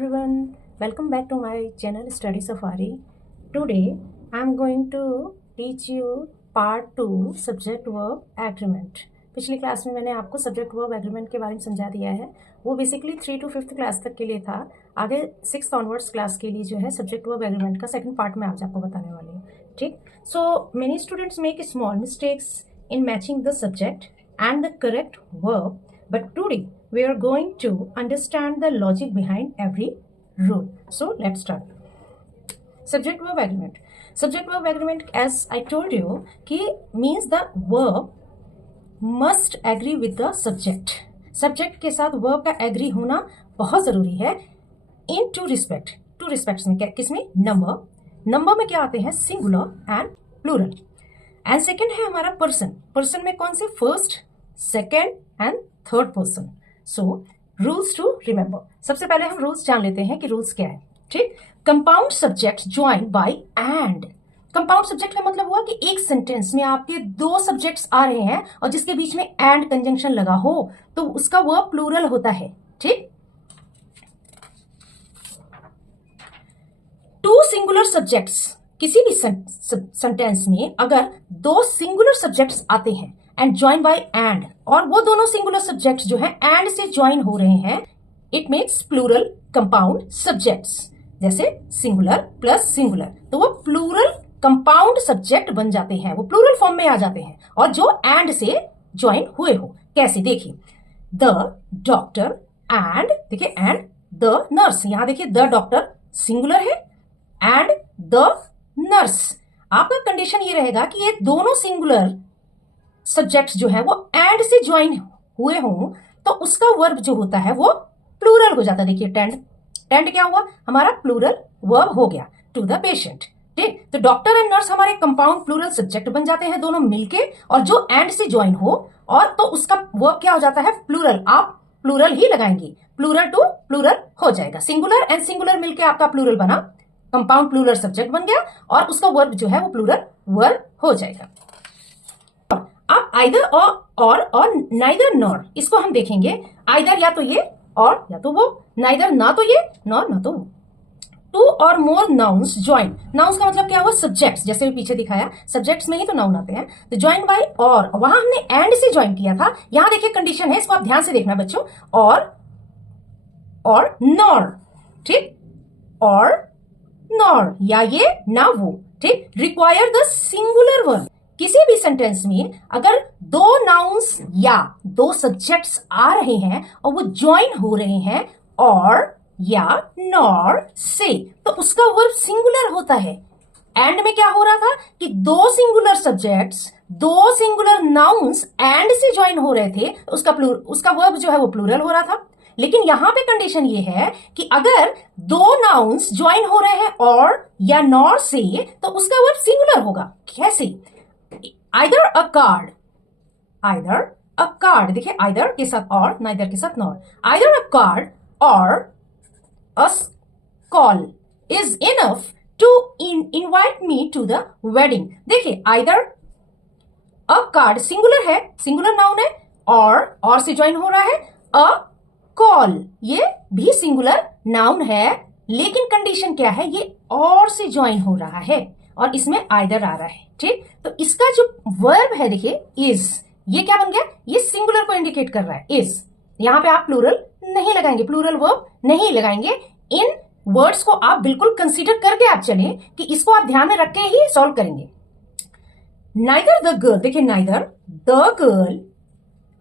everyone, welcome back to my channel Study Safari. Today I am going to teach you part 2 subject verb agreement. पिछली class में मैंने आपको subject verb agreement के बारे में समझा दिया है. वो बेसिकली 3 to 5th क्लास तक के लिए था. आगे 6th ऑनवर्ड्स क्लास के लिए जो है सब्जेक्ट वर्ब एग्रीमेंट का सेकंड पार्ट में आज आपको बताने वाली हूँ. ठीक. So many students make small mistakes in matching the subject and the correct verb, but today we are going to understand the logic behind every rule. So let's start. Subject verb agreement. Subject verb agreement, as I told you, कि means the verb must agree with the subject. Subject के साथ verb का agree होना बहुत जरूरी है. In two respect. Two respects में क्या, किसमें? Number. Number में क्या आते हैं? Singular and plural. And second है हमारा पर्सन. पर्सन में कौन से? First, second and third person. So rules to remember. सबसे पहले हम रूल्स जान लेते हैं कि रूल्स क्या है. ठीक. Compound subject join by and. Compound subject का मतलब हुआ कि एक सेंटेंस में आपके दो सब्जेक्ट्स आ रहे हैं और जिसके बीच में एंड कंजंक्शन लगा हो तो उसका वर्ब प्लूरल होता है. ठीक. To singular subjects. किसी भी सेंटेंस में अगर दो सिंगुलर सब्जेक्ट्स आते हैं एंड ज्वाइन बाय एंड, और वो दोनों सिंगुलर सब्जेक्ट्स जो हैं एंड से ज्वाइन हो रहे हैं, it means plural compound subjects. जैसे सिंगुलर प्लस सिंगुलर, तो वो प्लूरल कंपाउंड सब्जेक्ट बन जाते हैं, वो प्लूरल फॉर्म में आ जाते हैं और जो एंड से ज्वाइन हुए हो. कैसे? देखिए, द डॉक्टर एंड, देखिए एंड द नर्स. यहां देखिए द डॉक्टर सिंगुलर है एंड द नर्स. आपका कंडीशन ये रहेगा कि ये दोनों सिंगुलर सब्जेक्ट्स जो है वो एंड से ज्वाइन हुए हों तो उसका वर्ब जो होता है वो प्लूरल हो जाता है. देखिए टेंड. टेंड क्या हुआ? हमारा प्लूरल वर्ब हो गया. To the patient. ठीक. तो डॉक्टर एंड नर्स हमारे कंपाउंड प्लूरल सब्जेक्ट बन जाते हैं दोनों मिलके, और जो एंड से ज्वाइन हो और तो उसका वर्ब क्या हो जाता है? प्लूरल. आप प्लूरल ही लगाएंगे, प्लूरल टू प्लूरल हो जाएगा. सिंगुलर एंड सिंगुलर मिलके आपका प्लूरल बना, कंपाउंड प्लूरल सब्जेक्ट बन गया और उसका वर्ब जो है वो प्लूरल वर्ब हो जाएगा. अब आइदर और नाइदर नॉर, इसको हम देखेंगे. आइदर या तो ये और या तो वो, नाइदर ना तो ये नॉर ना तो वो. टू और मोर नाउन्स ज्वाइन. नाउन्स का मतलब क्या हुआ? सब्जेक्ट्स. जैसे पीछे दिखाया सब्जेक्ट्स में ही तो नाउन आते हैं. तो ज्वाइन बाय और, वहां हमने एंड से ज्वाइन किया था. यहां देखिए कंडीशन है, इसको आप ध्यान से देखना बच्चों. और नॉर. ठीक. और नॉर, या ये ना वो. ठीक. Require the singular verb. किसी भी सेंटेंस में अगर दो नाउन्स या दो सब्जेक्ट्स आ रहे हैं और वो ज्वाइन हो रहे हैं और या नॉर से, तो उसका वर्ब सिंगुलर होता है. एंड में क्या हो रहा था कि दो सिंगुलर सब्जेक्ट्स, दो सिंगुलर नाउन्स एंड से ज्वाइन हो रहे थे, उसका वर्ब जो है वो प्लूरल हो रहा था. लेकिन यहां पे कंडीशन ये है कि अगर दो नाउन्स ज्वाइन हो रहे हैं और या नॉर से, तो उसका वर्ब सिंगुलर होगा. कैसे? Either a card. Either a card. देखिए आइदर के साथ और, नाइदर के साथ nor. Either a card or a call is enough to invite me to the wedding. देखिए आइदर अ कार्ड सिंगुलर है, सिंगुलर नाउन है, और से ज्वाइन हो रहा है. अ कॉल ये भी सिंगुलर नाउन है, लेकिन कंडीशन क्या है? ये और से ज्वाइन हो रहा है और इसमें आइदर आ रहा है. ठीक. तो इसका जो वर्ब है देखिए इज, ये क्या बन गया? ये सिंगुलर को इंडिकेट कर रहा है, इज. यहां पे आप प्लूरल नहीं लगाएंगे, प्लूरल वर्ब नहीं लगाएंगे. इन वर्ड्स को आप बिल्कुल कंसीडर करके आप चलें कि इसको आप ध्यान में रख के ही सॉल्व करेंगे. Neither the girl. देखिए neither the girl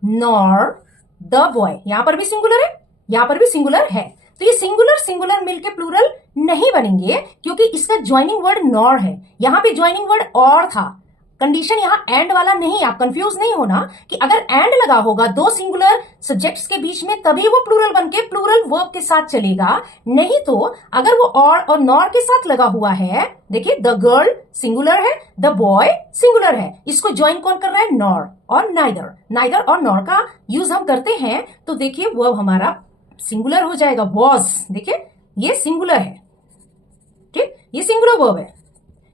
nor the boy. यहां पर भी सिंगुलर है, यहां पर भी सिंगुलर है. तो ये सिंगुलर मिलके प्लूरल नहीं बनेंगे क्योंकि इसका ज्वाइनिंग वर्ड नॉर है. यहां पे ज्वाइनिंग वर्ड और था. कंडीशन यहां एंड वाला नहीं. आप कंफ्यूज नहीं होना कि अगर एंड लगा होगा दो सिंगुलर सब्जेक्ट्स के बीच में तभी वो प्लूरल बनके प्लूरल वर्ब के साथ चलेगा. नहीं तो अगर वो और नॉर के साथ लगा हुआ है, देखिए द गर्ल सिंगुलर है, द बॉय सिंगुलर है, इसको ज्वाइन कौन कर रहा है? नॉर और नाइदर. नाइदर और नॉर का यूज हम करते हैं तो देखिए वर्ब हमारा सिंगुलर हो जाएगा. वॉज. देखिए ये सिंगुलर है. ठीक. ये सिंगुलर वर्ब है.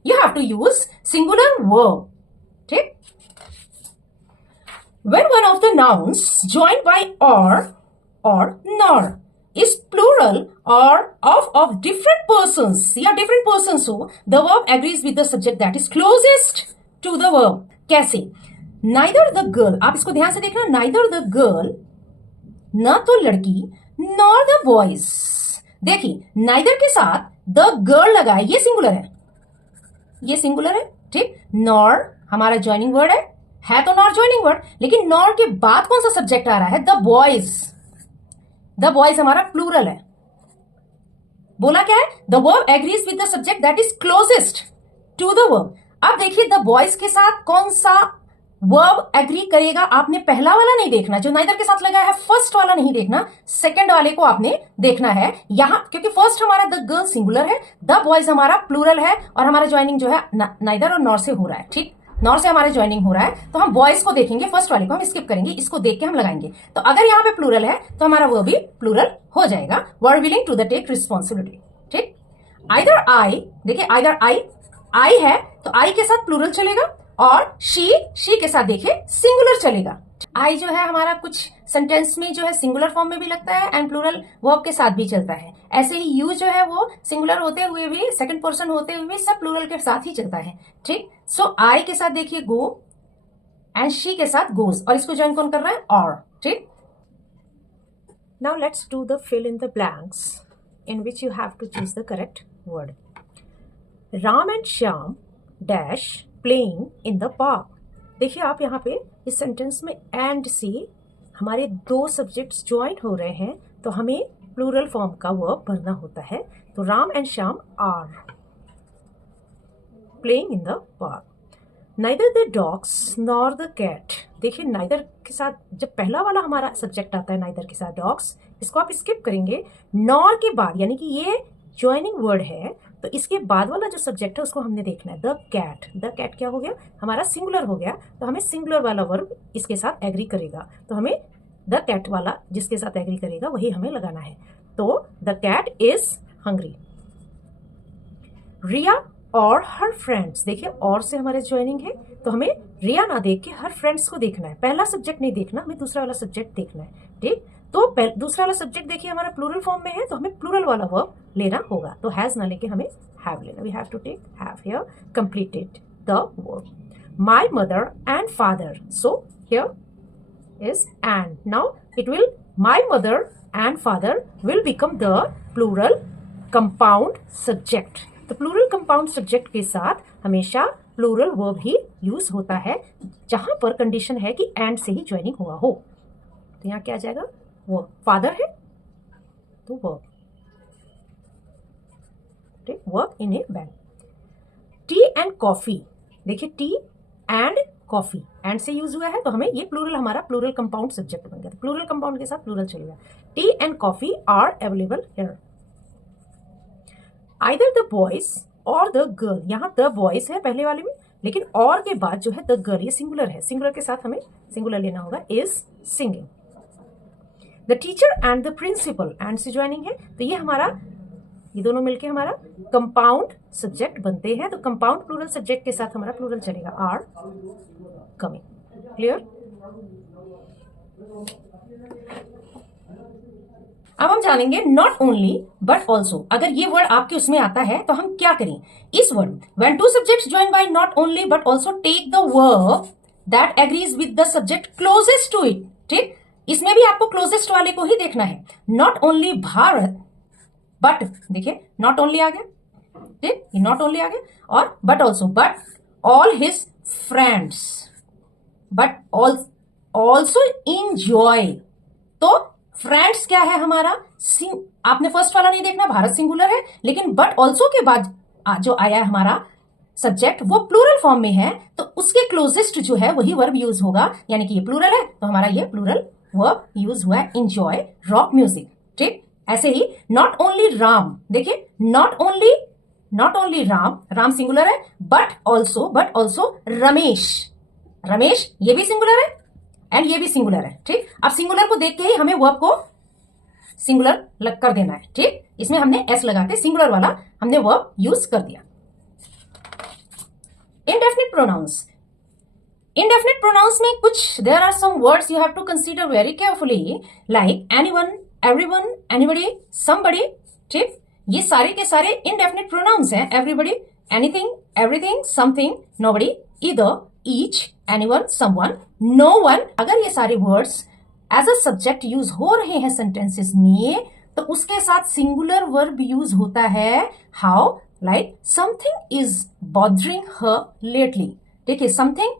You have to use singular verb. ठीक. When one of the nouns joined by or nor, is plural or of different persons या different persons हो, the verb agrees with the subject that is closest to the verb. कैसे? Neither the girl, आप इसको ध्यान से देखना, neither the girl, न तो लड़की, nor the boys. देखिए, neither के साथ the girl लगा है, ये सिंगुलर है, ये सिंगुलर है, ठीक. nor हमारा ज्वाइनिंग वर्ड है तो नॉर ज्वाइनिंग वर्ड, लेकिन नॉर के बाद कौन सा सब्जेक्ट आ रहा है? The boys. द बॉयज हमारा प्लूरल है. बोला क्या है? The verb agrees with the subject that is closest to the verb. अब देखिए द बॉयज के साथ कौन सा वर्ब एग्री करेगा. आपने पहला वाला नहीं देखना जो नाइदर के साथ लगा है, फर्स्ट वाला नहीं देखना, सेकंड वाले को आपने देखना है यहां, क्योंकि फर्स्ट हमारा द गर्ल सिंगुलर है, द बॉयज हमारा प्लूरल है, और हमारा ज्वाइनिंग जो है नाइदर और नॉर से हो रहा है. ठीक, नॉर से हमारे ज्वाइनिंग हो रहा है, तो हम बॉयज को देखेंगे, फर्स्ट वाले को हम स्किप करेंगे, इसको देख के हम लगाएंगे. तो अगर यहाँ पे प्लूरल है तो हमारा वो भी प्लूरल हो जाएगा. Were willing to the take responsibility. ठीक, आइदर आई, देखिए आइदर आई है तो आई के साथ प्लूरल चलेगा, और शी के साथ देखिए सिंगुलर चलेगा. आई जो है हमारा कुछ सेंटेंस में जो है सिंगुलर फॉर्म में भी लगता है एंड प्लूरल वर्ब के साथ भी चलता है. ऐसे ही यू जो है वो सिंगुलर होते हुए भी, सेकंड पर्सन होते हुए भी सब प्लूरल के साथ ही चलता है. ठीक, सो आई के साथ देखिए गो, एंड शी के साथ गोज, और इसको ज्वाइन कौन कर रहा है? और. ठीक, now let's do the fill in the blanks in which you have to choose the correct word. Ram and Shyam dash playing in the park. देखिए आप यहाँ पे इस सेंटेंस में एंड से हमारे दो सब्जेक्ट्स ज्वाइन हो रहे हैं, तो हमें प्लूरल फॉर्म का वर्ब भरना होता है. तो Ram and Shyam are playing in the park. Neither the dogs nor the cat. देखिए नाइदर के साथ जब पहला वाला हमारा सब्जेक्ट आता है नाइदर के साथ डॉग्स, इसको आप स्किप करेंगे. नॉर के बाद यानी कि ये ज्वाइनिंग वर्ड है, तो इसके बाद वाला जो सब्जेक्ट है उसको हमने देखना है. द कैट, द कैट क्या हो गया? हमारा सिंगुलर हो गया, तो हमें सिंगुलर वाला वर्ब इसके साथ एग्री करेगा, तो हमें द कैट वाला जिसके साथ एग्री करेगा वही हमें लगाना है. तो द कैट इज हंग्री. रिया और हर फ्रेंड्स. देखिए और से हमारे ज्वाइनिंग है, तो हमें रिया ना देख के हर फ्रेंड्स को देखना है. पहला सब्जेक्ट नहीं देखना, हमें दूसरा वाला सब्जेक्ट देखना है. ठीक, तो दूसरा वाला सब्जेक्ट देखिए हमारा प्लूरल फॉर्म में है, तो हमें प्लूरल वाला वर्ब लेना होगा. तो हैज ना लेके हमें हैव लेना. We have to take have here. Completed the verb. My mother and father. So here is and. Now it will, my mother and father will become the plural compound subject. तो plural compound subject के साथ हमेशा plural verb ही use होता है, जहां पर condition है कि एंड से ही ज्वाइनिंग हुआ हो. तो यहाँ क्या आ जाएगा? वर्ब. फादर है तो वर्ब. ठीक, verb in A bank. T and coffee. देखिए टी एंड कॉफी एंड से यूज हुआ है, तो हमें ये प्लूरल, हमारा प्लूरल कंपाउंड सब्जेक्ट बन गया. तो प्लूरल कंपाउंड के साथ प्लूरल चलेगा. Tea and coffee are available here. Either the boys or the girl. यहाँ द बॉयज है पहले वाले में, लेकिन और के बाद जो है द गर्ल, ये सिंगुलर है, सिंगुलर के साथ हमें सिंगुलर लेना होगा. Is singing. The teacher and the principal. And से ज्वाइनिंग है, तो ये हमारा, ये दोनों मिलके हमारा कंपाउंड सब्जेक्ट बनते हैं. तो कंपाउंड प्लूरल सब्जेक्ट के साथ हमारा प्लूरल चलेगा. Are coming. क्लियर? अब हम जानेंगे नॉट ओनली बट ऑल्सो. अगर ये वर्ड आपके उसमें आता है तो हम क्या करें? इस word when two subjects join by not only but also take the verb that agrees with the subject closest to it. ठीक, इसमें भी आपको क्लोजेस्ट वाले को ही देखना है. नॉट ओनली भारत बट, देखिए नॉट ओनली आ गया. ठीक, ये नॉट ओनली आ गया, और but also, but all his friends, but also enjoy. तो फ्रेंड्स क्या है हमारा? आपने फर्स्ट वाला नहीं देखना, भारत सिंगुलर है, लेकिन बट ऑल्सो के बाद जो आया है हमारा सब्जेक्ट वो प्लूरल फॉर्म में है, तो उसके क्लोजेस्ट जो है वही वर्ब यूज होगा. यानी कि ये प्लूरल है तो हमारा ये प्लूरल वर्ब यूज हुआ है. Enjoy rock music. ठीक, ऐसे ही नॉट ओनली राम. देखिए not only Ram, Ram singular है, बट ऑल्सो रमेश. रमेश ये भी सिंगुलर है एंड ये भी सिंगुलर है. ठीक, अब सिंगुलर को देख के ही हमें वर्ब को सिंगुलर लग कर देना है. ठीक, इसमें हमने एस लगा के सिंगुलर वाला हमने वर्ब यूज कर दिया. Indefinite pronounce. इंडेफिनिट प्रोनाउंस में कुछ there are some words you have to consider very carefully, like anyone, everyone, anybody, somebody, ठीक, ये सारे के सारे indefinite pronouns हैं. everybody, anything, everything, something, nobody, either, each, anyone, someone, no one. अगर ये सारे words as a subject use हो रहे हैं सेंटेंसेस में तो उसके साथ सिंगुलर वर्ब यूज होता है. How? Like something is bothering her lately. देखिए समथिंग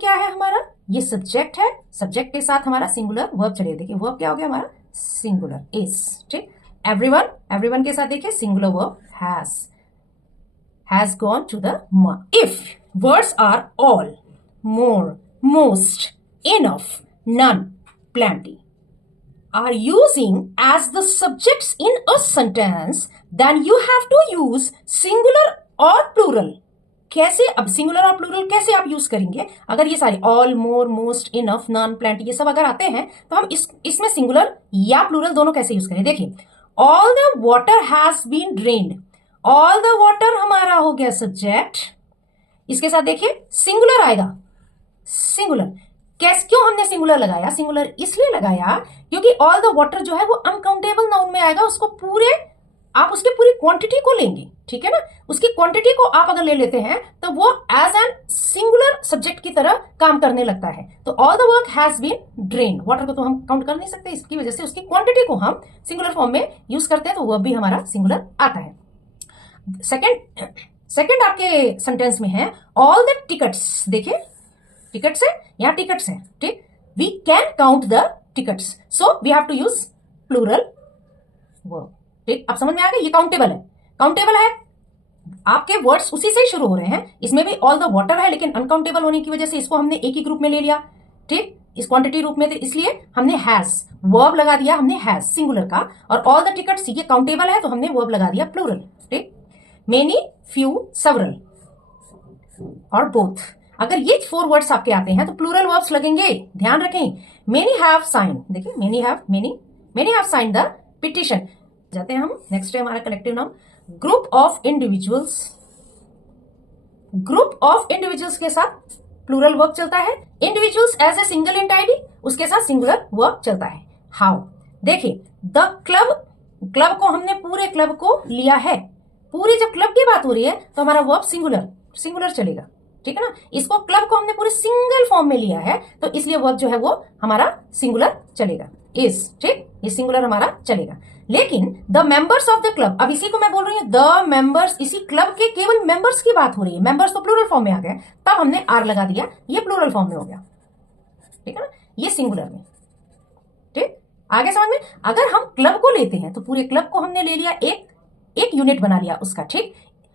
क्या है हमारा? ये सब्जेक्ट है. सब्जेक्ट के साथ हमारा सिंगुलर वर्ब चलिए. देखिए वर्ब क्या हो गया हमारा? Singular is. ठीक. एवरीवन के साथ देखिए singular verb has gone to the mall. If words are all, more, most, enough, none, plenty are using as the subjects in a sentence, then you have to use singular or plural. कैसे? अब singular और plural कैसे आप use करेंगे? अगर ये सारे all, more, most, enough, none, plenty ये सब अगर आते हैं तो हम इसमें सिंगुलर या प्लूरल दोनों कैसे यूज करें? देखिए all the water has been drained. All the water हमारा हो गया सब्जेक्ट. इसके साथ देखिए सिंगुलर आएगा. सिंगुलर क्यों हमने सिंगुलर लगाया? सिंगुलर इसलिए लगाया क्योंकि ऑल द वाटर जो है वो अनकाउंटेबल नाउन में आएगा. उसको आप उसकी पूरी क्वांटिटी को लेंगे. ठीक है ना? उसकी क्वांटिटी को आप अगर ले लेते हैं तो वो एज एन सिंगुलर सब्जेक्ट की तरह काम करने लगता है. तो all the work has been drained. Water को तो हम काउंट कर नहीं सकते, इसकी वजह से उसकी क्वांटिटी को हम सिंगुलर फॉर्म में यूज करते हैं तो वर्ब भी हमारा सिंगुलर आता है. सेकेंड आपके सेंटेंस में है ऑल द टिकट्स. देखिए टिकट्स है, यहाँ टिकट्स है. ठीक. We can count the tickets, so we have to use plural verb. ठीक. अब समझ में आ गया? ये काउंटेबल है. आपके वर्ड्स उसी से शुरू हो रहे हैं. इसमें भी ऑल द वाटर है लेकिन अनकाउंटेबल होने की वजह से इसको हमने एक ही ग्रुप में ले लिया. ठीक. इस क्वांटिटी रूप में तो इसलिए हमने हैज वर्ब लगा दिया. हमने हैज सिंगुलर का. और ऑल द टिकट्स ये काउंटेबल है तो हमने वर्ब लगा दिया प्लूरल. ठीक. मेनी, फ्यू, सेवरल और बोथ. अगर ये 4 वर्ड्स आपके आते हैं तो प्लूरल वर्ब्स लगेंगे. ध्यान रखें. Many have sign. देखिए many have sign the petition. जाते हैं हम नेक्स्ट है हमारा collective noun. Group of individuals के साथ प्लूरल वर्ब चलता है. Individuals as a single entity उसके साथ सिंगुलर वर्ब चलता है. हाउ? देखिए द क्लब को हमने पूरे क्लब को लिया है. पूरे जब क्लब की बात हो रही है तो हमारा वर्ब सिंगुलर चलेगा. ठीक है ना? इसको क्लब को हमने पूरे सिंगल फॉर्म में लिया है तो इसलिए वर्ब जो है वो हमारा सिंगुलर चलेगा. इज. ठीक. ये सिंगुलर हमारा चलेगा. लेकिन the members of the club, अब इसी को मैं बोल रही हूँ द मेंबर्स, इसी क्लब के केवल मेंबर्स की बात हो रही है. मेंबर्स तो प्लूरल फॉर्म में आ गए तब हमने आर लगा दिया. ये प्लूरल फॉर्म में हो गया. ठीक है ना? ये सिंगुलर में. ठीक. आगे समझ में? अगर हम क्लब को लेते हैं तो पूरे क्लब को हमने ले लिया, एक यूनिट बना लिया उसका. ठीक.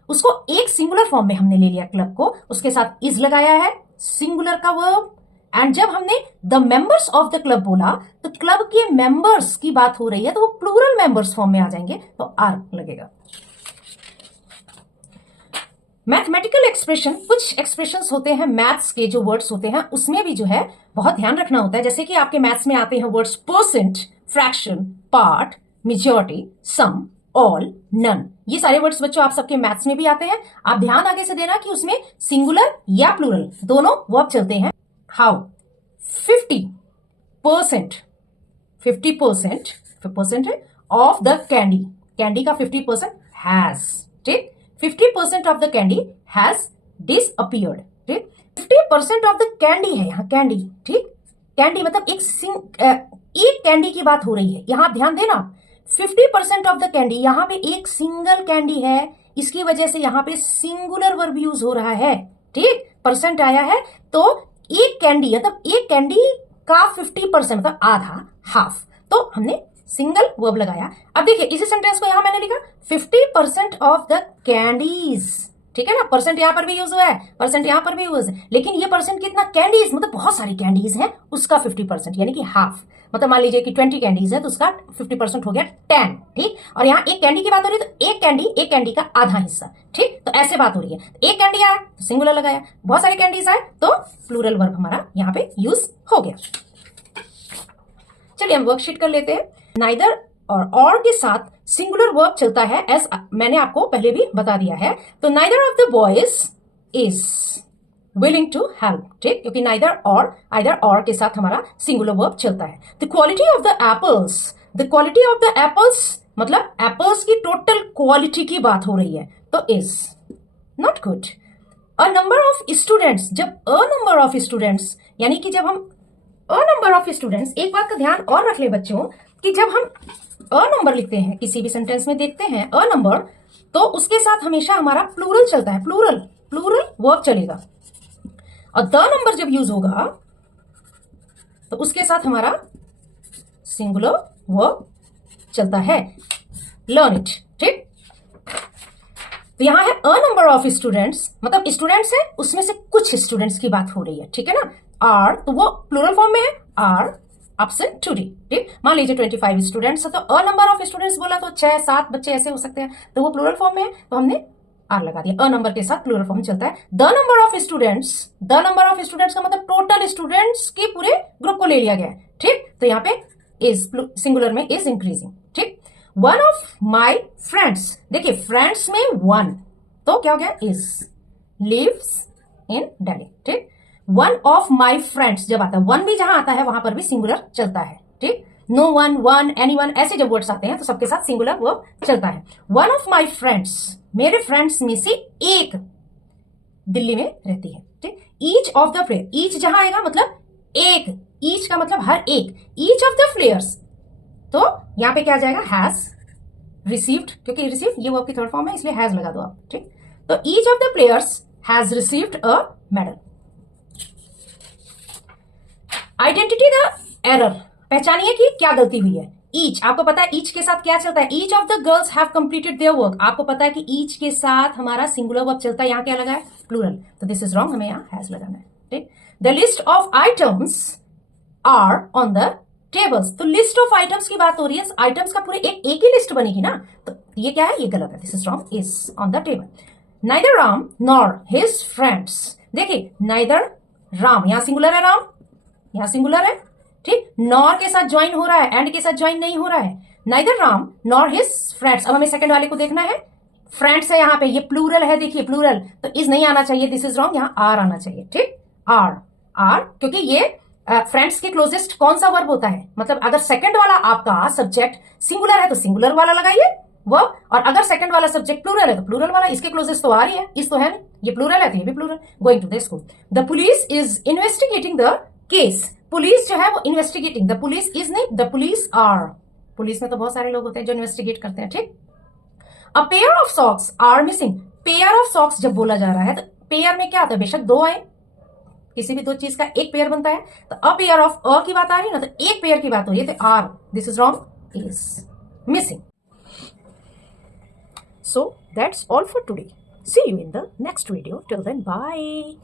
उसको एक सिंगुलर फॉर्म में हमने ले लिया क्लब को. उसके साथ इज लगाया है सिंगुलर का वर्ब. एंड जब हमने the members of the club बोला तो क्लब के मेंबर्स की बात हो रही है तो वो प्लूरल मेंबर्स फॉर्म में आ जाएंगे तो आर लगेगा. मैथमेटिकल एक्सप्रेशन, कुछ एक्सप्रेशंस होते हैं मैथ्स के जो वर्ड्स होते हैं उसमें भी जो है बहुत ध्यान रखना होता है. जैसे कि आपके मैथ्स में आते हैं words percent, fraction, part, majority, some, all, none. ये सारे वर्ड्स बच्चों आप सबके मैथ्स में भी आते हैं. आप ध्यान आगे से देना कि उसमें सिंगुलर या प्लूरल दोनों वर्ब चलते हैं. हाउ? 50% है ऑफ द कैंडी का 50% हैज. ठीक. 50% of the candy has disappeared. ठीक. 50% ऑफ द कैंडी है यहाँ कैंडी. ठीक. कैंडी मतलब एक कैंडी की बात हो रही है. यहां ध्यान देना 50% ऑफ द कैंडी, यहां पे एक सिंगल कैंडी है. इसकी वजह से यहां पे सिंगुलर वर्ब यूज हो रहा है. ठीक. परसेंट आया है तो एक कैंडी मतलब एक कैंडी का 50% मतलब आधा, हाफ, तो हमने सिंगल वर्ब लगाया. अब देखिए इसी सेंटेंस को यहां मैंने लिखा 50% ऑफ द कैंडीज. ठीक है ना? परसेंट यहां पर भी यूज हुआ है, परसेंट यहां पर भी यूज है. लेकिन ये परसेंट कितना? कैंडीज मतलब बहुत सारी कैंडीज हैं उसका 50% यानी कि हाफ. मतलब मान लीजिए कि 20 कैंडीज है तो उसका 50% हो गया 10. ठीक. और यहाँ एक कैंडी की बात हो रही है तो एक कैंडी का आधा हिस्सा. ठीक. तो ऐसे बात हो रही है. एक कैंडी आया तो सिंगुलर लगाया, बहुत सारे कैंडीज आए तो प्लूरल वर्ब हमारा यहाँ पे यूज हो गया. चलिए हम वर्कशीट कर लेते हैं. नाइदर और के साथ सिंगुलर वर्ब चलता है एज मैंने आपको पहले भी बता दिया है. तो neither of the boys is. willing to help, ठीक, क्योंकि either or के साथ हमारा सिंगुलर वर्ब चलता है. The quality of the apples मतलब एप्पल्स की टोटल क्वालिटी की बात हो रही है, तो is not good. A number of students, जब a number of students यानी कि जब हम a number of students, एक बात का ध्यान और रख ले बच्चों कि जब हम a नंबर लिखते हैं किसी भी सेंटेंस में देखते हैं a नंबर, तो उसके साथ हमेशा हमारा प्लूरल चलता है, प्लूरल वर्ब चलेगा. और द नंबर जब यूज होगा तो उसके साथ हमारा सिंगुलर वर्ब चलता है. लर्न इट, ठीक. तो यहां है अ नंबर ऑफ स्टूडेंट्स, मतलब स्टूडेंट्स है, उसमें से कुछ स्टूडेंट्स की बात हो रही है, ठीक है ना. आर तो वो प्लूरल फॉर्म में है, आर absent today, ठीक. मान लीजिए 25 स्टूडेंट्स है, तो अ नंबर ऑफ स्टूडेंट्स बोला तो 6-7 बच्चे ऐसे हो सकते हैं, तो वो प्लूरल फॉर्म में है, तो हमने आर लगा दिया. अ नंबर के साथ प्लूरल फॉर्म चलता है. द नंबर ऑफ स्टूडेंट्स का मतलब टोटल स्टूडेंट्स के पूरे ग्रुप को ले लिया गया है, ठीक. तो यहाँ पे इज सिंगुलर में इज इंक्रीजिंग, ठीक. वन ऑफ माई फ्रेंड्स, देखिए फ्रेंड्स में वन, तो क्या हो गया, इज लिव्स इन दिल्ली, ठीक. वन ऑफ माई फ्रेंड्स जब आता है, वन भी जहां आता है वहां पर भी सिंगुलर चलता है, ठीक. नो वन, एनी वन, ऐसे जब वर्ड्स आते हैं तो सबके साथ सिंगुलर वर्ब चलता है. वन ऑफ माई फ्रेंड्स, मेरे फ्रेंड्स में से एक दिल्ली में रहती है, ठीक. Each of the player, each जहां आएगा मतलब एक, ईच का मतलब हर एक, ईच ऑफ द प्लेयर्स, तो यहां पे क्या आ जाएगा, हैज रिसीव्ड, क्योंकि रिसीव ये वर्ब की थर्ड फॉर्म है इसलिए हैज लगा दो आप, ठीक. तो each of the players has received a medal. Identity the error, पहचानिए कि क्या गलती हुई है. ईच, आपको पता है ईच के साथ क्या चलता है, each of the girls have completed their work. आपको पता है कि ईच के साथ हमारा सिंगुलर वर्ब चलता है, यहां क्या लगा है, प्लूरल, तो दिस इज रॉन्ग, हमें यहां हैज लगाना है, ठीक. The list of items are on the tables, तो लिस्ट ऑफ आइटम्स की बात हो रही है, आइटम्स का पूरे एक ही लिस्ट बनेगी ना, तो ये क्या है, ये गलत है, this is wrong, is on the table. Neither Ram nor his friends, देखिए नाइदर राम, यहां सिंगुलर है, राम यहां सिंगुलर है, ठीक. नॉर के साथ ज्वाइन हो रहा है, एंड के साथ ज्वाइन नहीं हो रहा है. Neither Ram nor his friends, अब हमें सेकंड वाले को देखना है, फ्रेंड्स है यहां पे, ये प्लूरल है, देखिए प्लूरल, तो इज नहीं आना चाहिए, दिस इज रॉन्ग, यहां आर आना चाहिए, ठीक. आर, क्योंकि ये फ्रेंड्स के क्लोजेस्ट कौन सा वर्ब होता है, मतलब अगर सेकंड वाला आपका सब्जेक्ट सिंगुलर है तो सिंगुलर वाला लगाइए वर्ब, और अगर सेकंड वाला सब्जेक्ट प्लूरल है तो प्लूरल वाला. इसके क्लोजेस्ट तो आ रही है, इस तो है नहीं, ये प्लूरल है तो ये भी plural. Going to the school, the police is investigating the case, police जो है वो इन्वेस्टिगेटिंग, द पुलिस इज नहीं, द पुलिस आर, पुलिस में तो बहुत सारे लोग होते हैं जो इन्वेस्टिगेट करते हैं, ठीक. A pair of socks are missing, pair of socks जब बोला जा रहा है तो पेयर में क्या आता है, बेशक दो आए, किसी भी दो चीज का एक पेयर बनता है, तो अ पेयर ऑफ अ की बात आ रही है ना, तो एक पेयर की बात हो रही है, तो are, this is wrong, is missing. So that's all for today. See you in the next video. Till then, bye.